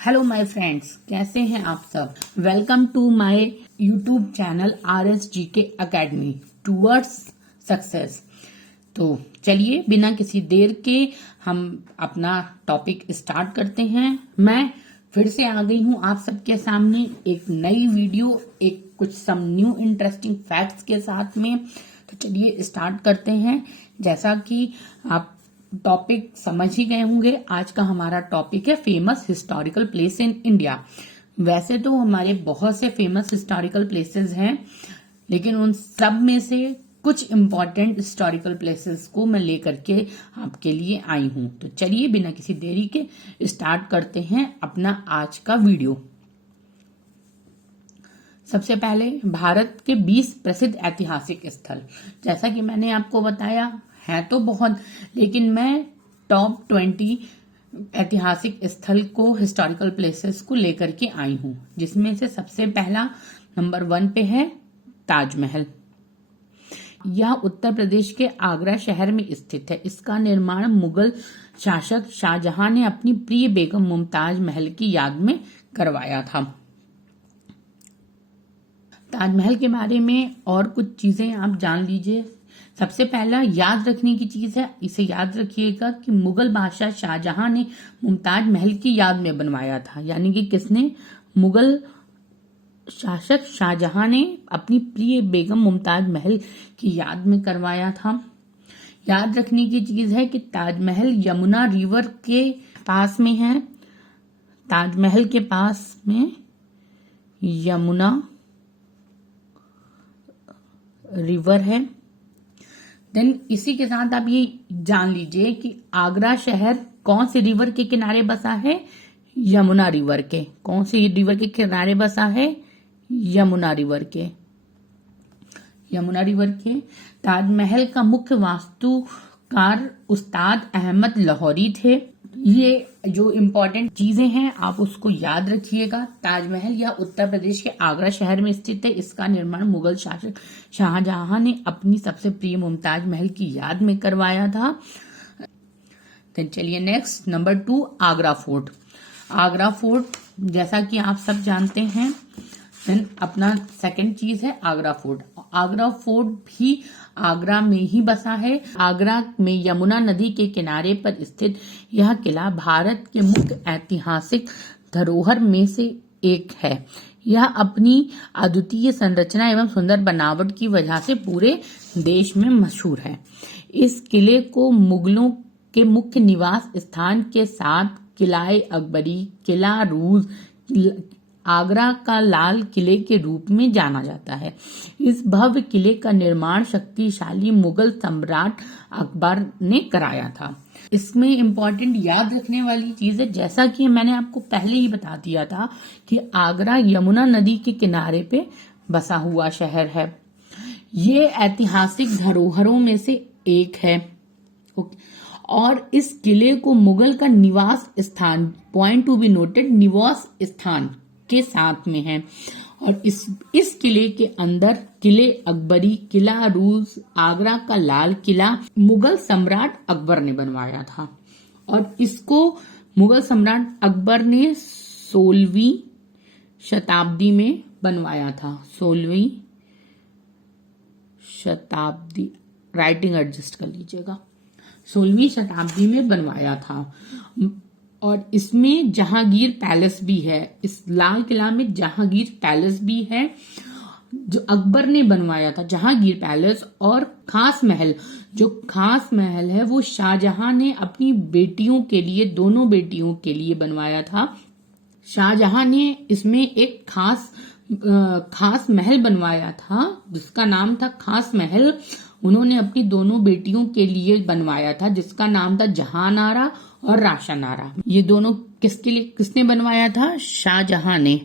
Hello my friends, कैसे हैं आप सब। Welcome to my YouTube channel RSGK academy towards success. तो चलिए बिना किसी देर के हम अपना टॉपिक स्टार्ट करते हैं। मैं फिर से आ गई हूं आप सबके सामने एक नई वीडियो, एक कुछ सम न्यू इंटरेस्टिंग फैक्ट्स के साथ में। तो चलिए स्टार्ट करते हैं। जैसा कि आप टॉपिक समझ ही गए होंगे, आज का हमारा टॉपिक है famous historical place in India. वैसे तो हमारे बहुत से फेमस हिस्टोरिकल प्लेसेस हैं, लेकिन उन सब में से कुछ इम्पोर्टेंट हिस्टोरिकल प्लेसेस को मैं लेकर के आपके लिए आई हूं। तो चलिए बिना किसी देरी के स्टार्ट करते हैं अपना आज का वीडियो। सबसे पहले भारत के 20 प्रसिद्ध ऐतिहासिक स्थल। जैसा कि मैंने आपको बताया है तो बहुत, लेकिन मैं टॉप 20 ऐतिहासिक स्थल को, हिस्टोरिकल प्लेसेस को लेकर के आई हूं, जिसमें से सबसे पहला नंबर 1 पे है ताजमहल। यह उत्तर प्रदेश के आगरा शहर में स्थित है। इसका निर्माण मुगल शासक शाहजहां ने अपनी प्रिय बेगम मुमताज महल की याद में करवाया था। ताजमहल के बारे में और कुछ चीजें आप जान लीजिए। सबसे पहला याद रखने की चीज है, इसे याद रखिएगा कि मुगल बादशाह शाहजहां ने मुमताज महल की याद में बनवाया था। यानी कि किसने? मुगल शासक शाहजहां ने अपनी प्रिय बेगम मुमताज महल की याद में करवाया था। याद रखने की चीज है कि ताजमहल यमुना रिवर के पास में है। ताजमहल के पास में यमुना रिवर है। देन इसी के साथ आप ये जान लीजिए कि आगरा शहर कौन से रिवर के किनारे बसा है? यमुना रिवर के। कौन से रिवर के किनारे बसा है? यमुना रिवर के। यमुना रिवर के। ताजमहल का मुख्य वास्तुकार उस्ताद अहमद लाहौरी थे। ये जो इम्पोर्टेंट चीजें हैं आप उसको याद रखिएगा। ताजमहल यह उत्तर प्रदेश के आगरा शहर में स्थित है। इसका निर्माण मुगल शासक शाहजहां ने अपनी सबसे प्रिय मुमताज महल की याद में करवाया था। तो चलिए next number 2 Agra fort. Agra fort जैसा कि आप सब जानते हैं। देन अपना सेकंड चीज है आगरा फोर्ट। आगरा फोर्ट भी आगरा में ही बसा है। आगरा में यमुना नदी के किनारे पर स्थित यह किला भारत के मुख्य ऐतिहासिक धरोहर में से एक है। यह अपनी अद्वितीय संरचना एवं सुंदर बनावट की वजह से पूरे देश में मशहूर है। इस किले को मुगलों के मुख्य निवास स्थान के साथ किलाए अकबरी, किला रूज, आगरा का लाल किले के रूप में जाना जाता है। इस भव्य किले का निर्माण शक्तिशाली मुगल सम्राट अकबर ने कराया था। इसमें इम्पोर्टेंट याद रखने वाली चीज है, जैसा कि मैंने आपको पहले ही बता दिया था कि आगरा यमुना नदी के किनारे पे बसा हुआ शहर है। ये ऐतिहासिक धरोहरों में से एक है। और इस किले को मुगल का निवास स्थान, पॉइंट टू बी नोटेड, निवास स्थान के साथ में है। और इस किले के अंदर किले अकबरी, किला रूज, आगरा का लाल किला मुगल सम्राट अकबर ने बनवाया था। और इसको मुगल सम्राट अकबर ने 16वीं शताब्दी में बनवाया था। 16वीं शताब्दी, राइटिंग एडजस्ट कर लीजिएगा, 16वीं शताब्दी में बनवाया था। और इसमें जहांगीर पैलेस भी है। इस लाल किला में जहांगीर पैलेस भी है जो अकबर ने बनवाया था, जहांगीर पैलेस। और खास महल, जो खास महल है वो शाहजहां ने अपनी बेटियों के लिए, दोनों बेटियों के लिए बनवाया था। शाहजहां ने इसमें एक खास महल बनवाया था जिसका नाम था खास महल। उन्होंने अपनी दोनों बेटियों के लिए बनवाया था जिसका नाम था जहानारा और राशानारा। ये दोनों किसके लिए, किसने बनवाया था? शाहजहां ने।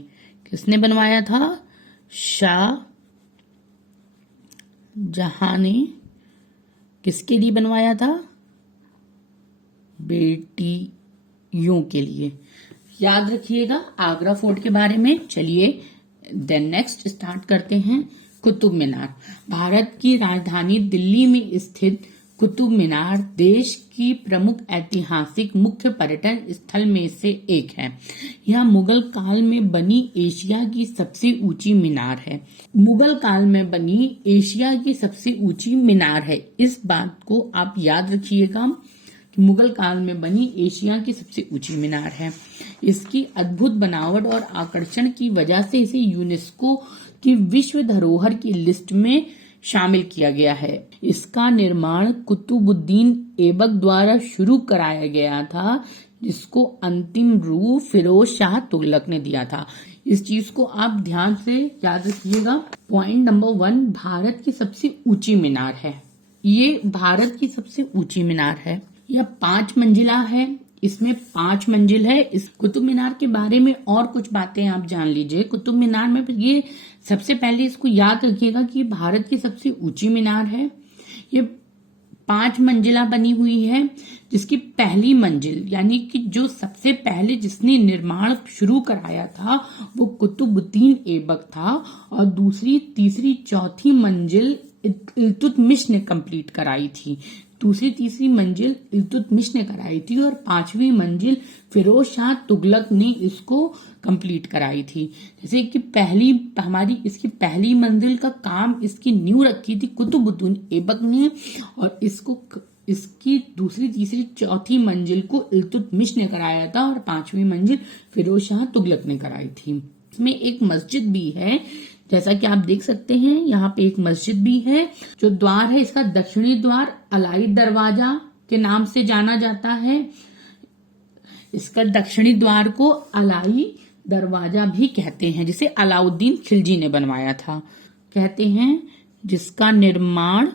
किसने बनवाया था? शाहजहां ने। किसके लिए बनवाया था? बेटियों के लिए। याद रखिएगा आगरा फोर्ट के बारे में। चलिए देन नेक्स्ट स्टार्ट करते हैं। कुतुब मीनार। भारत की राजधानी दिल्ली में स्थित कुतुब मीनार देश की प्रमुख ऐतिहासिक मुख्य पर्यटन स्थल में से एक है। यह मुगल काल में बनी एशिया की सबसे ऊंची मीनार है। मुगल काल में बनी एशिया की सबसे ऊंची मीनार है। इस बात को आप याद रखिएगा कि मुगल काल में बनी एशिया की सबसे ऊंची मीनार है। इसकी अद्भुत बनावट और आकर्षण की वजह से इसे यूनेस्को की विश्व धरोहर की लिस्ट में शामिल किया गया है। इसका निर्माण कुतुबुद्दीन ऐबक द्वारा शुरू कराया गया था, जिसको अंतिम रूप फिरोज शाह तुगलक ने दिया था। इस चीज को आप ध्यान से याद रखिएगा। पॉइंट नंबर 1, भारत की सबसे ऊंची मीनार है। ये भारत की सबसे ऊंची मीनार है। यह 5 मंजिला है। इसमें 5 मंजिल है। इस कुतुब मीनार के बारे में और कुछ बातें आप जान लीजिए। कुतुब मीनार में ये सबसे पहले इसको याद रखिएगा कि भारत की सबसे ऊंची मीनार है। ये 5 मंजिला बनी हुई है, जिसकी पहली मंजिल यानी कि जो सबसे पहले जिसने निर्माण शुरू कराया था वो कुतुबुद्दीन ऐबक था, और दूसरी, तीसरी, चौथी मंजिल इल्तुतमिश ने कंप्लीट कराई थी। दूसरी, तीसरी मंजिल इल्तुतमिश ने कराई थी और 5वीं मंजिल फिरोज शाह तुगलक ने इसको कंप्लीट कराई थी। जैसे कि इसकी पहली मंजिल का काम, इसकी नींव रखी थी कुतुबुद्दीन ऐबक ने, और इसकी दूसरी, तीसरी, चौथी मंजिल को इल्तुतमिश ने कराया था और 5वीं मंजिल फिरोज शाह तुगलक ने कराई थी। इसमें एक मस्जिद भी है, जैसा कि आप देख सकते हैं यहाँ पे एक मस्जिद भी है। जो द्वार है इसका दक्षिणी द्वार अलाई दरवाजा के नाम से जाना जाता है। इसका दक्षिणी द्वार को अलाई दरवाजा भी कहते हैं, जिसे अलाउद्दीन खिलजी ने बनवाया था, कहते हैं, जिसका निर्माण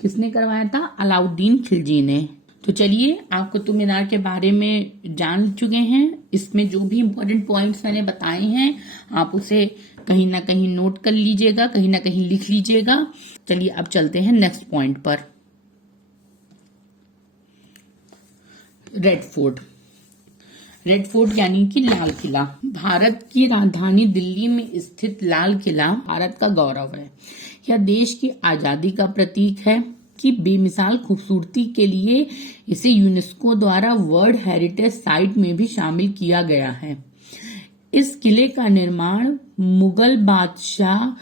किसने करवाया था? अलाउद्दीन खिलजी ने। तो चलिए, आप कुतुब मीनार के बारे में जान चुके हैं। इसमें जो भी इम्पोर्टेंट पॉइंट्स मैंने बताए हैं आप उसे कहीं ना कहीं नोट कर लीजिएगा, कहीं ना कहीं लिख लीजिएगा। चलिए अब चलते हैं नेक्स्ट पॉइंट पर। Red fort. रेड फोर्ट यानी कि लाल किला। भारत की राजधानी दिल्ली में स्थित लाल किला भारत का गौरव है। यह देश की आजादी का प्रतीक है कि बेमिसाल खूबसूरती के लिए इसे यूनेस्को द्वारा वर्ल्ड हेरिटेज साइट में भी शामिल किया गया है। इस किले का निर्माण मुगल बादशाह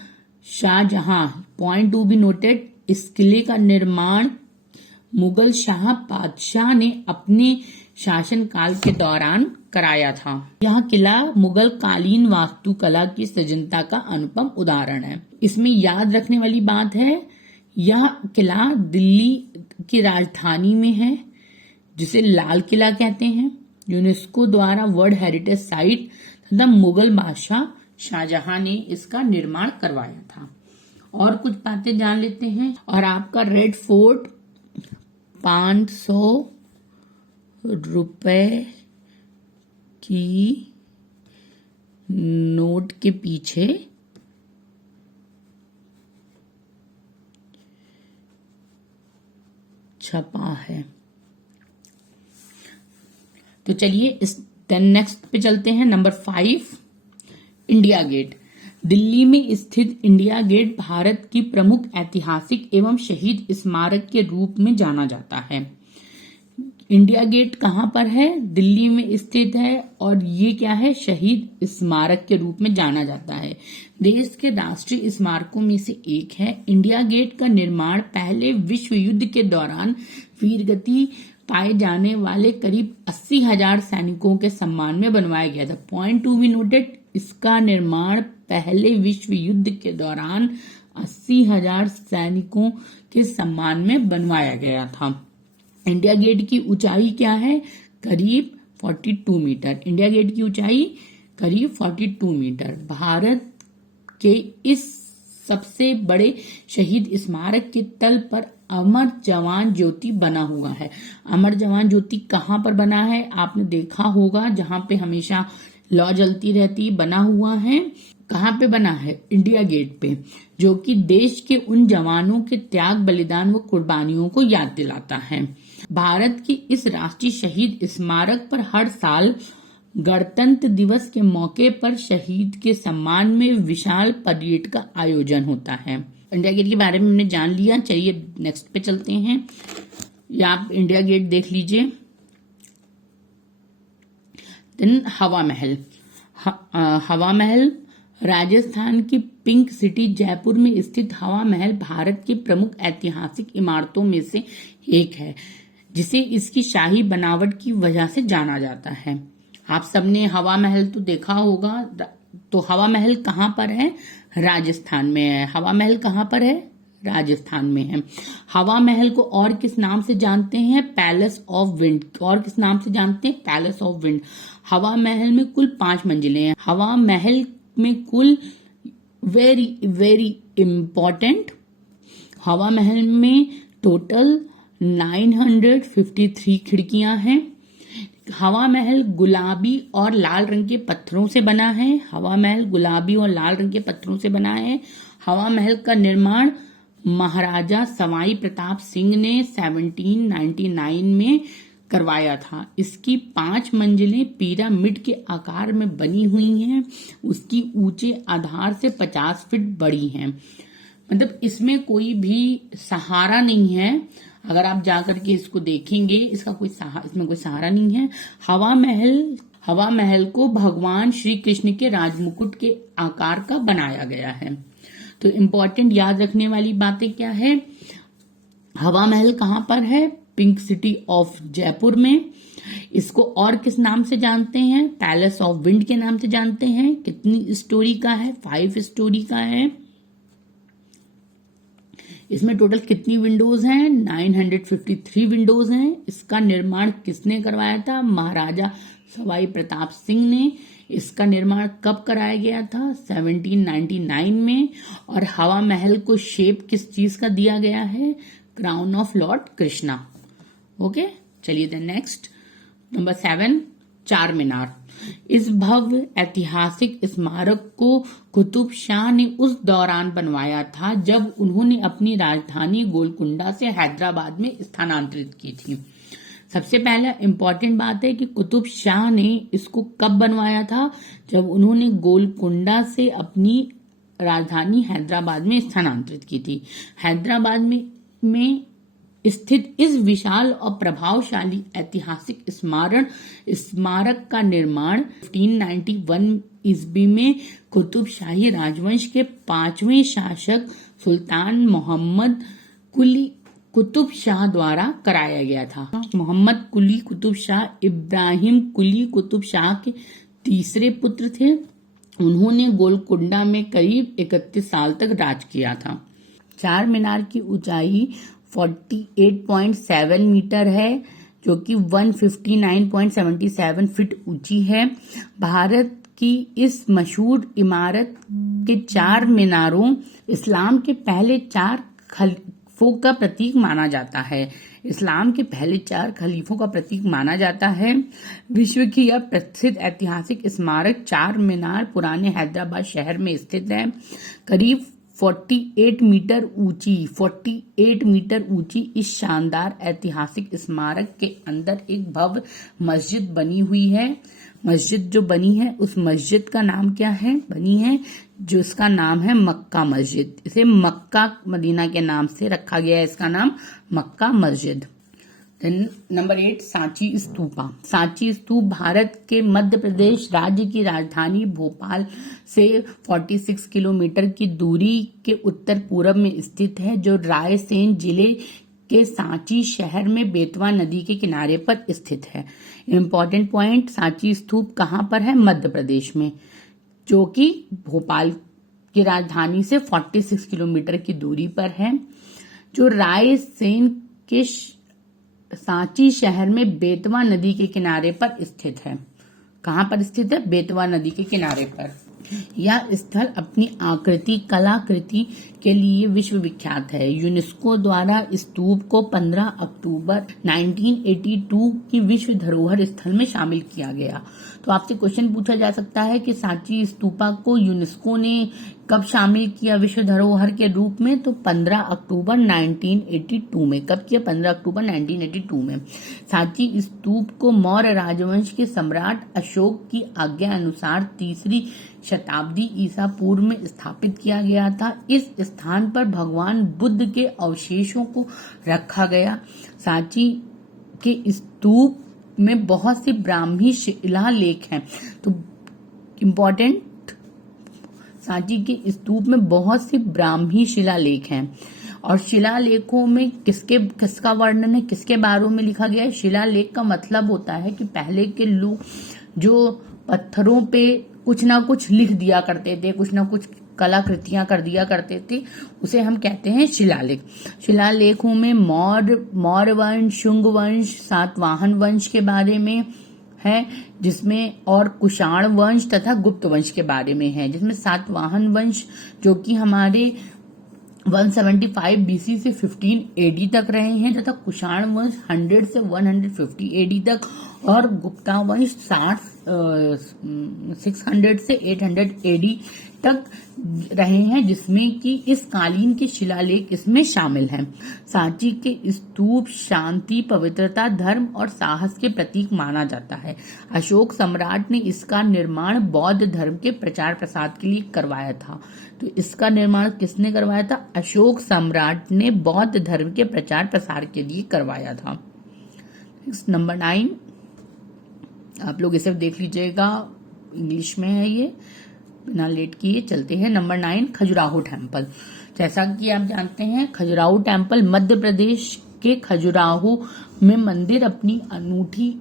Shahjahan, point to be noted, इस किले का निर्माण मुगल शाह बादशाह ने अपने शासनकाल के दौरान कराया था। यह किला मुगल कालीन वास्तुकला की सृजनता का अनुपम उदाहरण है। इसमें याद रखने वाली बात है, यह किला दिल्ली की राजधानी में है, जिसे लाल किला कहते हैं। यूनेस्को द्वारा वर्ल्ड हेरिटेज साइट तथा मुगल बादशाह शाहजहां ने इसका निर्माण करवाया था। और कुछ बातें जान लेते हैं। और आपका रेड फोर्ट 500 रुपए की नोट के पीछे छपा है। तो चलिए नेक्स्ट पे चलते हैं। Number 5, India gate. दिल्ली में स्थित इंडिया गेट भारत की प्रमुख ऐतिहासिक एवं शहीद स्मारक के रूप में जाना जाता है। इंडिया गेट कहाँ पर है? दिल्ली में स्थित है, और ये क्या है? शहीद स्मारक के रूप में जाना जाता है। देश के राष्ट्रीय स्मारकों में से एक है। इंडिया गेट का निर्माण पहले विश्व युद्ध के दौरान वीरगति पाए जाने वाले करीब 80,000 सैनिकों के सम्मान में बनवाया गया था। पॉइंट टू बी नोटेड, इसका निर्माण पहले विश्व युद्ध के दौरान 80,000 सैनिकों के सम्मान में बनवाया गया था। इंडिया गेट की ऊंचाई क्या है? करीब 42 मीटर। इंडिया गेट की ऊंचाई करीब 42 मीटर। भारत के इस सबसे बड़े शहीद स्मारक के तल पर अमर जवान ज्योति बना हुआ है। अमर जवान ज्योति कहाँ पर बना है? आपने देखा होगा, जहां पे हमेशा लौ जलती रहती, बना हुआ है। कहाँ पे बना है? इंडिया गेट पे, जो कि देश के उन जवानों के त्याग, बलिदान व कुर्बानियों को याद दिलाता है। भारत की इस राष्ट्रीय शहीद स्मारक पर हर साल गणतंत्र दिवस के मौके पर शहीद के सम्मान में विशाल परेड का आयोजन होता है। इंडिया गेट के बारे में हमने जान लिया। चलिए नेक्स्ट पे चलते हैं। या आप इंडिया गेट देख लीजिए। देन हवा महल। हवा महल राजस्थान की पिंक सिटी जयपुर में स्थित हवा महल भारत की प्रमुख ऐतिहासिक इमारतों में से एक है, जिसे इसकी शाही बनावट की वजह से जाना जाता है। आप सबने हवा महल तो देखा होगा। तो हवा महल कहाँ पर है? राजस्थान में है। हवा महल कहाँ पर है? राजस्थान में है। हवा महल को और किस नाम से जानते हैं? Palace of wind. और किस नाम से जानते हैं? Palace of wind. हवा महल में कुल 5 मंजिलें हैं। हवा महल में कुल वेरी वेरी इंपॉर्टेंट, हवा महल में टोटल 953 खिड़कियां हैं। हवा महल गुलाबी और लाल रंग के पत्थरों से बना है। हवा महल गुलाबी और लाल रंग के पत्थरों से बना है। हवा महल का निर्माण महाराजा सवाई प्रताप सिंह ने 1799 में करवाया था। इसकी 5 मंजिलें पिरामिड के आकार में बनी हुई हैं। उसकी ऊंचे आधार से 50 फीट बड़ी हैं। मतलब इसमें कोई भी सहारा नहीं है। अगर आप जाकर के इसको देखेंगे, इसमें कोई सहारा नहीं है। हवा महल को भगवान श्री कृष्ण के राजमुकुट के आकार का बनाया गया है। तो इम्पोर्टेंट याद रखने वाली बातें क्या है? हवा महल कहाँ पर है? पिंक सिटी ऑफ जयपुर में। इसको और किस नाम से जानते हैं? पैलेस ऑफ विंड के नाम से जानते हैं। कितनी स्टोरी का है? 5 स्टोरी का है। इसमें टोटल कितनी विंडोज हैं? 953 विंडोज हैं। इसका निर्माण किसने करवाया था? महाराजा सवाई प्रताप सिंह ने। इसका निर्माण कब कराया गया था? 1799 में। और हवा महल को शेप किस चीज का दिया गया है? Crown of Lord Krishna. Okay, चलिए देन नेक्स्ट नंबर 7, चार मीनार। इस भव्य ऐतिहासिक स्मारक को कुतुब शाह ने उस दौरान बनवाया था जब उन्होंने अपनी राजधानी गोलकुंडा से हैदराबाद में स्थानांतरित की थी। सबसे पहले इम्पोर्टेंट बात है कि कुतुब शाह ने इसको कब बनवाया था? जब उन्होंने गोलकुंडा से अपनी राजधानी हैदराबाद में स्थानांतरित की थी। हैदराबाद में स्थित इस विशाल और प्रभावशाली ऐतिहासिक स्मारक का निर्माण 1591 ईस्वी में कुतुब शाही राजवंश के 5वें शासक सुल्तान मोहम्मद कुली कुतुब शाह द्वारा कराया गया था। मोहम्मद कुली कुतुब शाह इब्राहिम कुली कुतुब शाह के तीसरे पुत्र थे। उन्होंने गोलकुंडा में करीब 31 साल तक राज किया था। चार मीनार की ऊंचाई 48.7 मीटर है, जो कि 159.77 फीट ऊंची है। भारत की इस मशहूर इमारत के 4 मीनारों इस्लाम के पहले 4 खलीफों का प्रतीक माना जाता है। इस्लाम के पहले 4 खलीफों का प्रतीक माना जाता है। विश्व की यह प्रसिद्ध ऐतिहासिक स्मारक 4 मीनार पुराने हैदराबाद शहर में स्थित है। करीब 48 मीटर ऊंची इस शानदार ऐतिहासिक स्मारक के अंदर एक भव्य मस्जिद बनी हुई है। मस्जिद जो बनी है उस मस्जिद का नाम क्या है? बनी है जो इसका नाम है मक्का मस्जिद। इसे मक्का मदीना के नाम से रखा गया है, इसका नाम मक्का मस्जिद। नंबर 8, सांची स्तूपा। सांची स्तूप भारत के मध्य प्रदेश राज्य की राजधानी भोपाल से 46 किलोमीटर की दूरी के उत्तर पूर्व में स्थित है, जो रायसेन जिले के सांची शहर में बेतवा नदी के किनारे पर स्थित है। इम्पोर्टेंट पॉइंट, सांची स्तूप कहाँ पर है? मध्य प्रदेश में, जो कि भोपाल की राजधानी से 46 किलोमीटर की दूरी पर है, जो रायसेन के सांची शहर में बेतवा नदी के किनारे पर स्थित है। कहाँ पर स्थित है? बेतवा नदी के किनारे पर। यह स्थल अपनी आकृति कलाकृति के लिए विश्व विख्यात है। यूनेस्को द्वारा स्तूप को 15 अक्टूबर 1982 की विश्व धरोहर स्थल में शामिल किया गया। तो आपसे क्वेश्चन पूछा जा सकता है कि सांची स्तूपा को यूनेस्को ने कब शामिल किया विश्व धरोहर के रूप में? तो 15 अक्टूबर 1982 में। कब किया? 15 अक्टूबर 1982 में। सांची स्तूप को मौर्य राजवंश के सम्राट अशोक की आज्ञा अनुसार 3री शताब्दी ईसा पूर्व में स्थापित किया गया था। इस स्थान पर भगवान बुद्ध के अवशेषों को रखा गया। सांची के स्तूप में बहुत सी ब्राह्मी शिलालेख हैं। तो इम्पोर्टेंट, सांची के स्तूप में बहुत सी ब्राह्मी शिलालेख हैं और शिलालेखों में किसका वर्णन है, किसके बारे में लिखा गया है? शिलालेख का मतलब होता है कि पहले के लोग जो पत्थरों पे कुछ ना कुछ लिख दिया करते थे, कुछ ना कुछ कलाकृतियां कर दिया करते थे, उसे हम कहते हैं शिलालेख। शिलालेखों में मौर्य वंश, शुंग वंश, सातवाहन वंश के बारे में है, जिसमें और कुषाण वंश तथा गुप्त वंश के बारे में है, जिसमें सातवाहन वंश जो कि हमारे 175 BC से 15 AD तक रहे हैं तथा कुषाण वंश 100 से 150 AD तक और गुप्ता वंश 600 से 800 AD तक रहे हैं, जिसमें कि इस कालीन के शिलालेख इसमें शामिल हैं। सांची के स्तूप शांति, पवित्रता, धर्म और साहस के प्रतीक माना जाता है। अशोक सम्राट ने इसका निर्माण बौद्ध धर्म के प्रचार प्रसार के लिए करवाया था। तो इसका निर्माण किसने करवाया था? अशोक सम्राट ने बौद्ध धर्म के प्रचार प्रसार के लिए करवाया था। नंबर 9, आप लोग इसे देख लीजिएगा, इंग्लिश में है ये, बिना लेट किए चलते हैं। Number 9, Khajuraho temple. जैसा कि आप जानते हैं, खजुराहो टेम्पल मध्य प्रदेश के खजुराहो में मंदिर अपनी अनूठी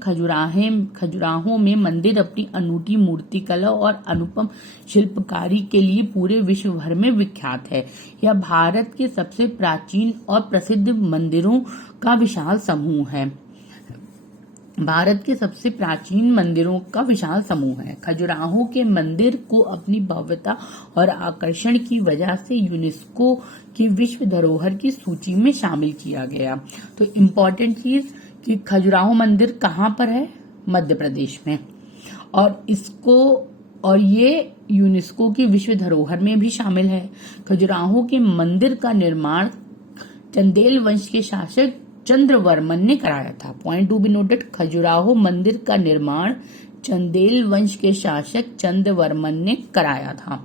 खजुराहो में मंदिर अपनी अनूठी मूर्तिकला और अनुपम शिल्पकारी के लिए पूरे विश्व भर में विख्यात है। यह भारत के सबसे प्राचीन और प्रसिद्ध मंदिरों का विशाल समूह है। खजुराहो के मंदिर को अपनी भव्यता और आकर्षण की वजह से यूनेस्को की विश्व धरोहर की सूची में शामिल किया गया। तो इम्पोर्टेंट चीज कि खजुराहो मंदिर कहाँ पर है? मध्य प्रदेश में, और ये यूनेस्को की विश्व धरोहर में भी शामिल है। खजुराहो के मंदिर का निर्माण चंदेल वंश के शासक चंद्रवर्मन ने कराया था। Point to be noted, Khajuraho मंदिर का निर्माण चंदेल वंश के शासक चंद्रवर्मन ने कराया था।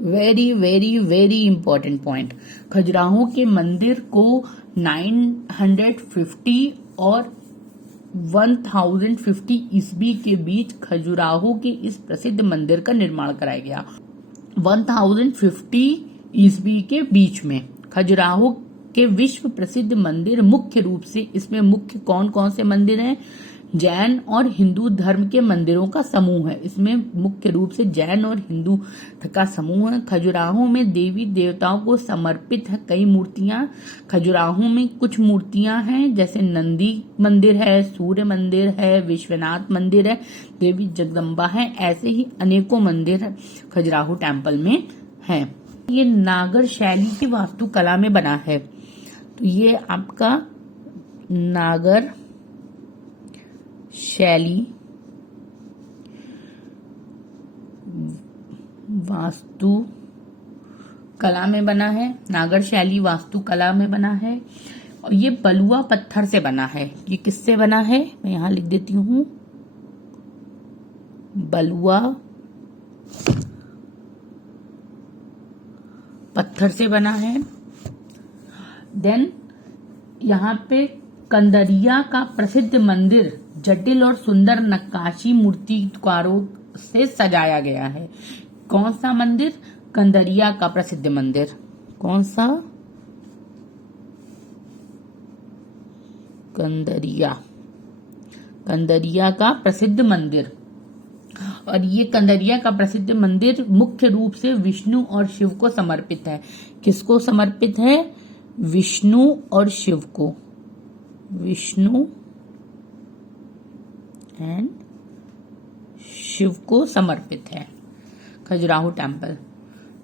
Very very very important point. Khajuraho के मंदिर को 950 और 1050 ईस्वी के बीच खजुराहो के इस प्रसिद्ध मंदिर का निर्माण कराया गया। 1050 ईस्वी के बीच में खजुराहो के विश्व प्रसिद्ध मंदिर, मुख्य रूप से इसमें मुख्य कौन कौन से मंदिर हैं? जैन और हिंदू धर्म के मंदिरों का समूह है। इसमें मुख्य रूप से जैन और हिंदू का समूह है। खजुराहो में देवी देवताओं को समर्पित है कई मूर्तियां। खजुराहो में कुछ मूर्तियां हैं, जैसे नंदी मंदिर है, सूर्य मंदिर है, विश्वनाथ मंदिर है, देवी जगदम्बा है। ऐसे ही अनेकों मंदिर खजुराहो टेम्पल में हैं। ये नागर शैली की वास्तुकला में बना है। तो ये आपका नागर शैली वास्तुकला में बना है। नागर शैली वास्तुकला में बना है और ये बलुआ पत्थर से बना है। ये किससे बना है? मैं यहां लिख देती हूं, बलुआ पत्थर से बना है। देन यहाँ पे कंदरिया का प्रसिद्ध मंदिर जटिल और सुंदर नक्काशी मूर्तिकारों से सजाया गया है। कौन सा मंदिर? कंदरिया का प्रसिद्ध मंदिर। कौन सा? कंदरिया का प्रसिद्ध मंदिर। और ये कंदरिया का प्रसिद्ध मंदिर मुख्य रूप से विष्णु और शिव को समर्पित है। किसको समर्पित है? विष्णु और शिव को। विष्णु एंड शिव को समर्पित है खजुराहो टेम्पल।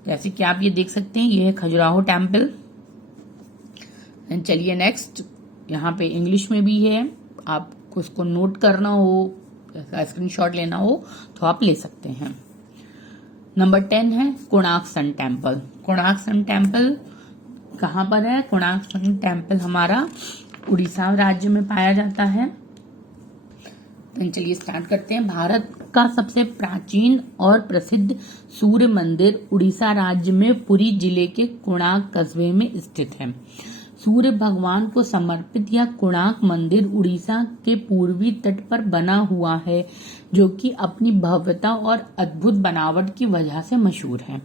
जैसे कि आप ये देख सकते हैं, ये है खजुराहो टेम्पल। चलिए नेक्स्ट, यहाँ पे इंग्लिश में भी है, आपको उसको नोट करना हो, स्क्रीनशॉट लेना हो तो आप ले सकते हैं। नंबर 10 है Konark sun temple. Konark sun temple कहाँ पर है? कोणार्क सन टेम्पल हमारा उड़ीसा राज्य में पाया जाता है। तो चलिए स्टार्ट करते हैं। भारत का सबसे प्राचीन और प्रसिद्ध सूर्य मंदिर उड़ीसा राज्य में पुरी जिले के कोणार्क कस्बे में स्थित है। सूर्य भगवान को समर्पित यह कोणार्क मंदिर उड़ीसा के पूर्वी तट पर बना हुआ है, जो कि अपनी भव्यता और अद्भुत बनावट की वजह से मशहूर है।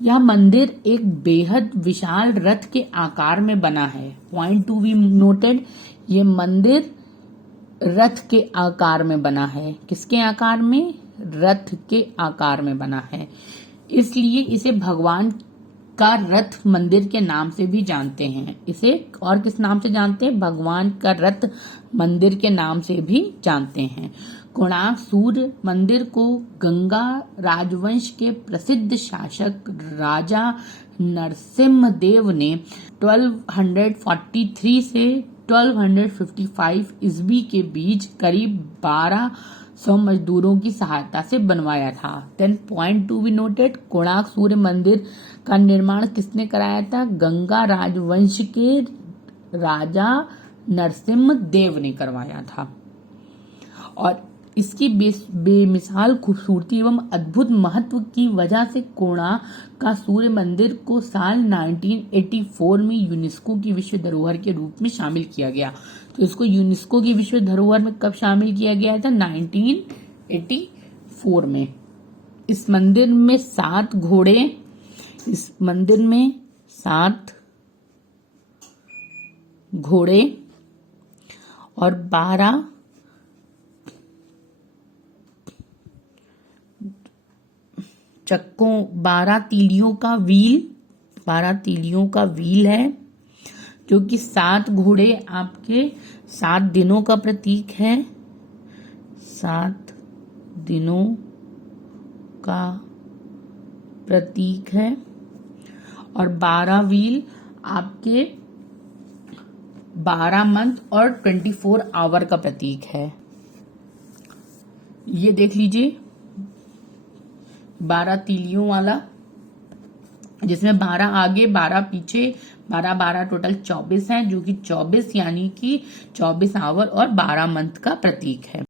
यह मंदिर एक बेहद विशाल रथ के आकार में बना है। पॉइंट टू बी नोटेड, ये मंदिर रथ के आकार में बना है। किसके आकार में? रथ के आकार में बना है, इसलिए इसे भगवान का रथ मंदिर के नाम से भी जानते हैं। इसे और किस नाम से जानते हैं? भगवान का रथ मंदिर के नाम से भी जानते हैं। कोणार्क सूर्य मंदिर को गंगा राजवंश के प्रसिद्ध शासक राजा नरसिम्हदेव ने 1243 से 1255 ईस्वी के बीच करीब 1200 मजदूरों की सहायता से बनवाया था। Then point to be noted, Konark सूर्य मंदिर का निर्माण किसने कराया था? गंगा राजवंश के राजा नरसिम्हदेव ने करवाया था। और इसकी बेमिसाल खूबसूरती एवं अद्भुत महत्व की वजह से कोणार्क का सूर्य मंदिर को साल 1984 में यूनेस्को की विश्व धरोहर के रूप में शामिल किया गया। तो इसको यूनेस्को की विश्व धरोहर में कब शामिल किया गया था? 1984 में। इस मंदिर में 7 घोड़े और 12 चक्कों 12 तीलियों का व्हील है, जो कि 7 घोड़े आपके 7 दिनों का प्रतीक है। 7 दिनों का प्रतीक है। और 12 व्हील आपके 12 मंथ और 24 आवर का प्रतीक है। ये देख लीजिए 12 तीलियों वाला, जिसमें 12 आगे 12 पीछे, 12 टोटल 24 हैं, जो कि 24 यानी कि 24 आवर और 12 मंथ का प्रतीक है।